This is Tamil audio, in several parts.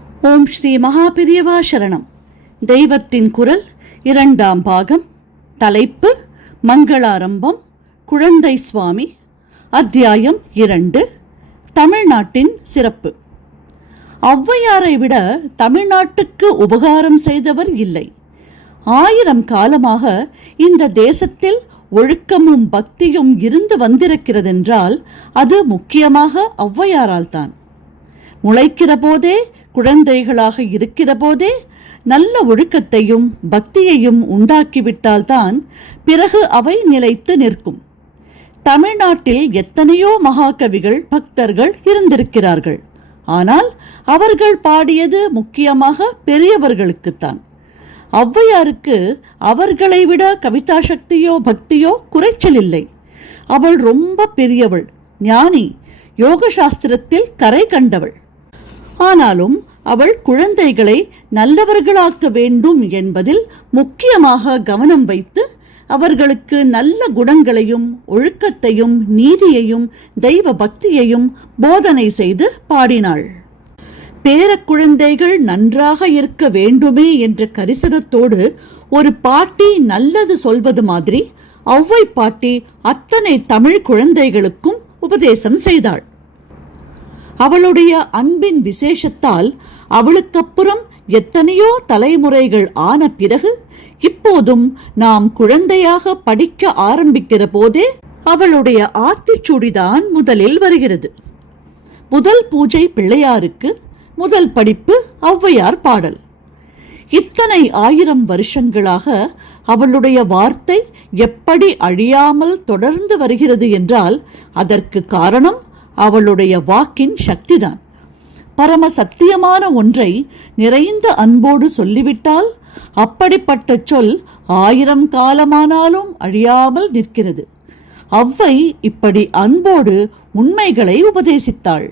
ஓம் ஸ்ரீ மகாபிரியவா சரணம். தெய்வத்தின் குரல் இரண்டாம் பாகம் தலைப்பு மங்களாரம்பம் குழந்தை சுவாமி அத்தியாயம் இரண்டு தமிழ்நாட்டின் சிறப்பு. ஔவையாரை விட தமிழ்நாட்டுக்கு உபகாரம் செய்தவர் இல்லை. ஆயிரம் காலமாக இந்த தேசத்தில் ஒழுக்கமும் பக்தியும் இருந்து வந்திருக்கிறதென்றால் அது முக்கியமாக ஔவையாரால் தான் முளைக்கிற போதே குழந்தைகளாக இருக்கிற போதே நல்ல ஒழுக்கத்தையும் பக்தியையும் உண்டாக்கிவிட்டால்தான் பிறகு அவை நிலைத்து நிற்கும். தமிழ்நாட்டில் எத்தனையோ மகாகவிகள் பக்தர்கள் இருந்திருக்கிறார்கள். ஆனால் அவர்கள் பாடியது முக்கியமாக பெரியவர்களுக்குத்தான். ஔவையாருக்கு அவர்களை விட கவிதா சக்தியோ பக்தியோ குறைச்சல் இல்லை. அவள் ரொம்ப பெரியவள் ஞானி யோக சாஸ்திரத்தில் கரை கண்டவள். ஆனாலும் அவள் குழந்தைகளை நல்லவர்களாக்க வேண்டும் என்பதில் முக்கியமாக கவனம் வைத்து அவர்களுக்கு நல்ல குணங்களையும் ஒழுக்கத்தையும் நீதியையும் தெய்வ பக்தியையும் போதனை செய்து பாடினாள். பேரக்குழந்தைகள் நன்றாக இருக்க வேண்டுமே என்ற கரிசனத்தோடு ஒரு பாட்டி நல்லது சொல்வது மாதிரி ஒளவை பாட்டி அத்தனை தமிழ் குழந்தைகளுக்கும் உபதேசம் செய்தாள். அவளுடைய அன்பின் விசேஷத்தால் அவளுக்கப்புறம் எத்தனையோ தலைமுறைகள் ஆன பிறகு இப்போதும் நாம் குழந்தையாக படிக்க ஆரம்பிக்கிற போதே அவளுடைய ஆத்திச்சுடிதான் முதலில் வருகிறது. முதல் பூஜை பிள்ளையாருக்கு முதல் படிப்பு ஔவையார் பாடல். இத்தனை ஆயிரம் வருஷங்களாக அவளுடைய வார்த்தை எப்படி அழியாமல் தொடர்ந்து வருகிறது என்றால் அதற்கு காரணம் அவளுடைய வாக்கின் சக்திதான். பரம சத்தியமான ஒன்றை நிறைந்த அன்போடு சொல்லிவிட்டால் அப்படிப்பட்ட சொல் ஆயிரம் காலமானாலும் அழியாமல் நிற்கிறது. அவ்வை இப்படி அன்போடு உண்மைகளை உபதேசித்தாள்.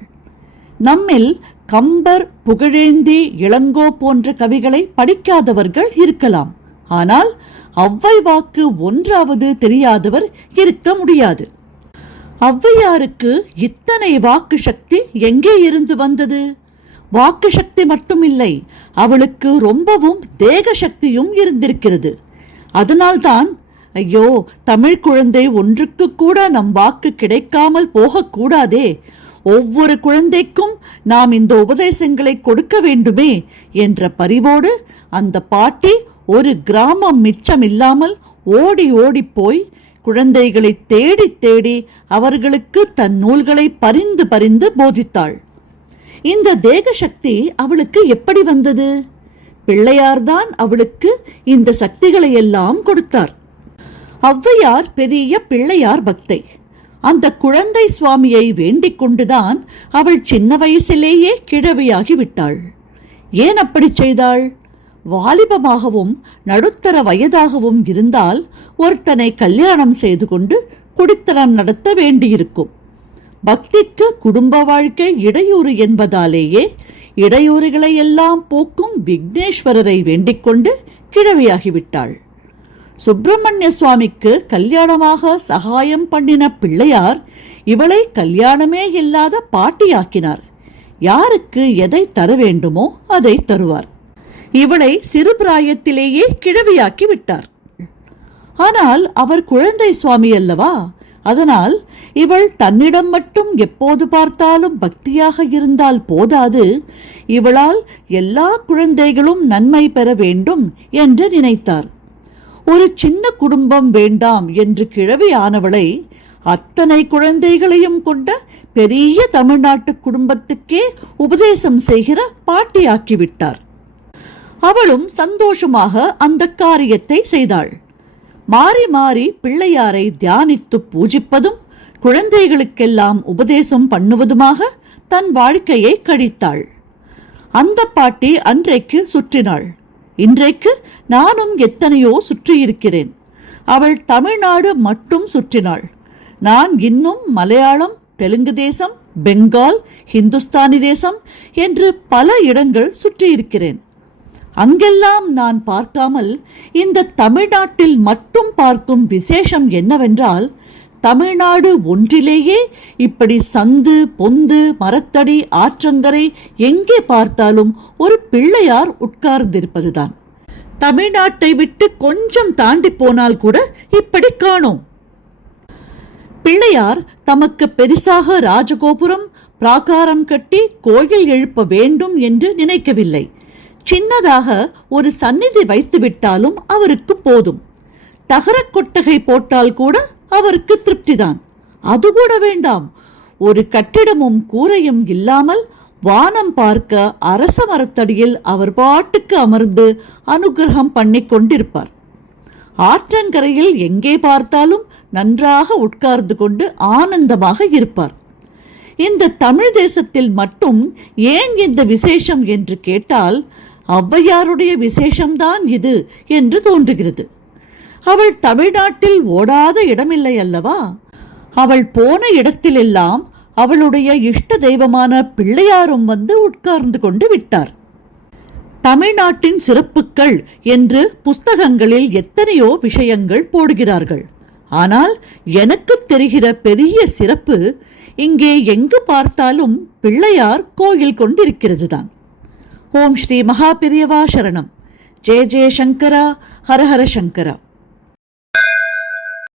நம்மில் கம்பர் புகழேந்தி இளங்கோ போன்ற கவிகளை படிக்காதவர்கள் இருக்கலாம். ஆனால் அவ்வை வாக்கு ஒன்றாவது தெரியாதவர் இருக்க முடியாது. ஔவையாருக்கு இத்தனை வாக்கு சக்தி எங்கே இருந்து வந்தது? வாக்கு சக்தி மட்டுமில்லை அவளுக்கு ரொம்பவும் தேக சக்தியும் இருந்திருக்கிறது. அதனால்தான் ஐயோ தமிழ் குழந்தை ஒன்றுக்கு கூட நம் வாக்கு கிடைக்காமல் போகக்கூடாதே. ஒவ்வொரு குழந்தைக்கும் நாம் இந்த உபதேசங்களை கொடுக்க வேண்டுமே என்ற பரிவோடு அந்த பாட்டி ஒரு கிராமம் மிச்சமில்லாமல் ஓடி ஓடி போய் குழந்தைகளை தேடி தேடி அவர்களுக்கு தன் நூல்களை பரிந்து பரிந்து போதித்தாள். இந்த தேக சக்தி அவளுக்கு எப்படி வந்தது? பிள்ளையார்தான் அவளுக்கு இந்த சக்திகளை எல்லாம் கொடுத்தார். ஔவையார் பெரிய பிள்ளையார் பக்தை. அந்த குழந்தை சுவாமியை வேண்டிக் கொண்டுதான் அவள் சின்ன வயசிலேயே கிழவியாகி விட்டாள். ஏன் அப்படி செய்தாள்? வாலிபமாகவும் நடுத்தர வயதாகவும் இருந்தால் ஒருத்தனை கல்யாணம் செய்து கொண்டு குடித்தனம் நடத்த வேண்டியிருக்கும். பக்திக்கு குடும்ப வாழ்க்கை இடையூறு என்பதாலேயே இடையூறுகளை எல்லாம் போக்கும் விக்னேஸ்வரரை வேண்டிக்கொண்டு கிழவியாகிவிட்டாள். சுப்பிரமணிய சுவாமிக்கு கல்யாணமாக சகாயம் பண்ணின பிள்ளையார் இவளை கல்யாணமே இல்லாத பாட்டியாக்கினார். யாருக்கு எதை தர வேண்டுமோ அதை தருவார். இவளை சிறு பிராயத்திலேயே கிழவியாக்கி விட்டார். ஆனால் அவர் குழந்தை சுவாமி அல்லவா? அதனால் இவள் தன்னிடம் மட்டும் எப்போது பார்த்தாலும் பக்தியாக இருந்தால் போதாது இவளால் எல்லா குழந்தைகளும் நன்மை பெற வேண்டும் என்று நினைத்தார். ஒரு சின்ன குடும்பம் வேண்டாம் என்று கிழவி ஆனவளை அத்தனை குழந்தைகளையும் கொண்ட பெரிய தமிழ்நாட்டு குடும்பத்துக்கே உபதேசம் செய்கிற பாட்டியாக்கிவிட்டார் அவளும் சந்தோஷமாக அந்த காரியத்தை செய்தாள். மாறி மாறி பிள்ளையாரை தியானித்து பூஜிப்பதும் குழந்தைகளுக்கெல்லாம் உபதேசம் பண்ணுவதுமாக தன் வாழ்க்கையை கழித்தாள். அந்த பாட்டி அன்றைக்கு சுற்றினாள். இன்றைக்கு நானும் எத்தனையோ சுற்றியிருக்கிறேன். அவள் தமிழ்நாடு மட்டும் சுற்றினாள். நான் இன்னும் மலையாளம் தெலுங்கு தேசம் பெங்கால் ஹிந்துஸ்தானி தேசம் என்று பல இடங்கள் சுற்றியிருக்கிறேன். அங்கெல்லாம் நான் பார்க்காமல் இந்த தமிழ்நாட்டில் மட்டும் பார்க்கும் விசேஷம் என்னவென்றால் தமிழ்நாடு ஒன்றிலேயே இப்படி சந்து பொந்து மரத்தடி ஆற்றங்கரை எங்கே பார்த்தாலும் ஒரு பிள்ளையார் உட்கார்ந்திருப்பதுதான். தமிழ்நாட்டை விட்டு கொஞ்சம் தாண்டி போனால் கூட இப்படி காணோம். பிள்ளையார் தமக்கு பெரிசாக ராஜகோபுரம் பிராகாரம் கட்டி கோயில் எழுப்ப வேண்டும் என்று நினைக்கவில்லை. சின்னதாக ஒரு சந்நிதி வைத்துவிட்டாலும் அவருக்கு போதும். தகரக் கொட்டகை போட்டால் கூட அவருக்கு திருப்திதான். அது கூட வேண்டாம். ஒரு கட்டிடமும் கூரையும் இல்லாமல் வானம் பார்க்க அரச மரத்தடியில் அவர் பாட்டுக்கு அமர்ந்து அனுகிரகம் பண்ணி கொண்டிருப்பார். ஆற்றங்கரையில் எங்கே பார்த்தாலும் நன்றாக உட்கார்ந்து கொண்டு ஆனந்தமாக இருப்பார். இந்த தமிழ் தேசத்தில் மட்டும் ஏன் இந்த விசேஷம் என்று கேட்டால் ஔவையாருடைய விசேஷம்தான் இது என்று தோன்றுகிறது. அவள் தமிழ்நாட்டில் ஓடாத இடமில்லை அல்லவா? அவள் போன இடத்திலெல்லாம் அவளுடைய இஷ்ட தெய்வமான பிள்ளையாரும் வந்து உட்கார்ந்து கொண்டு விட்டார். தமிழ்நாட்டின் சிறப்புகள் என்று புஸ்தகங்களில் எத்தனையோ விஷயங்கள் போடுகிறார்கள். ஆனால் எனக்கு தெரிகிற பெரிய சிறப்பு இங்கே எங்கு பார்த்தாலும் பிள்ளையார் கோயில் கொண்டிருக்கிறது தான் ஓம் ஸ்ரீ மகாபிரியவா சரணம். ஜெய ஜெய சங்கரா ஹரஹர சங்கரா.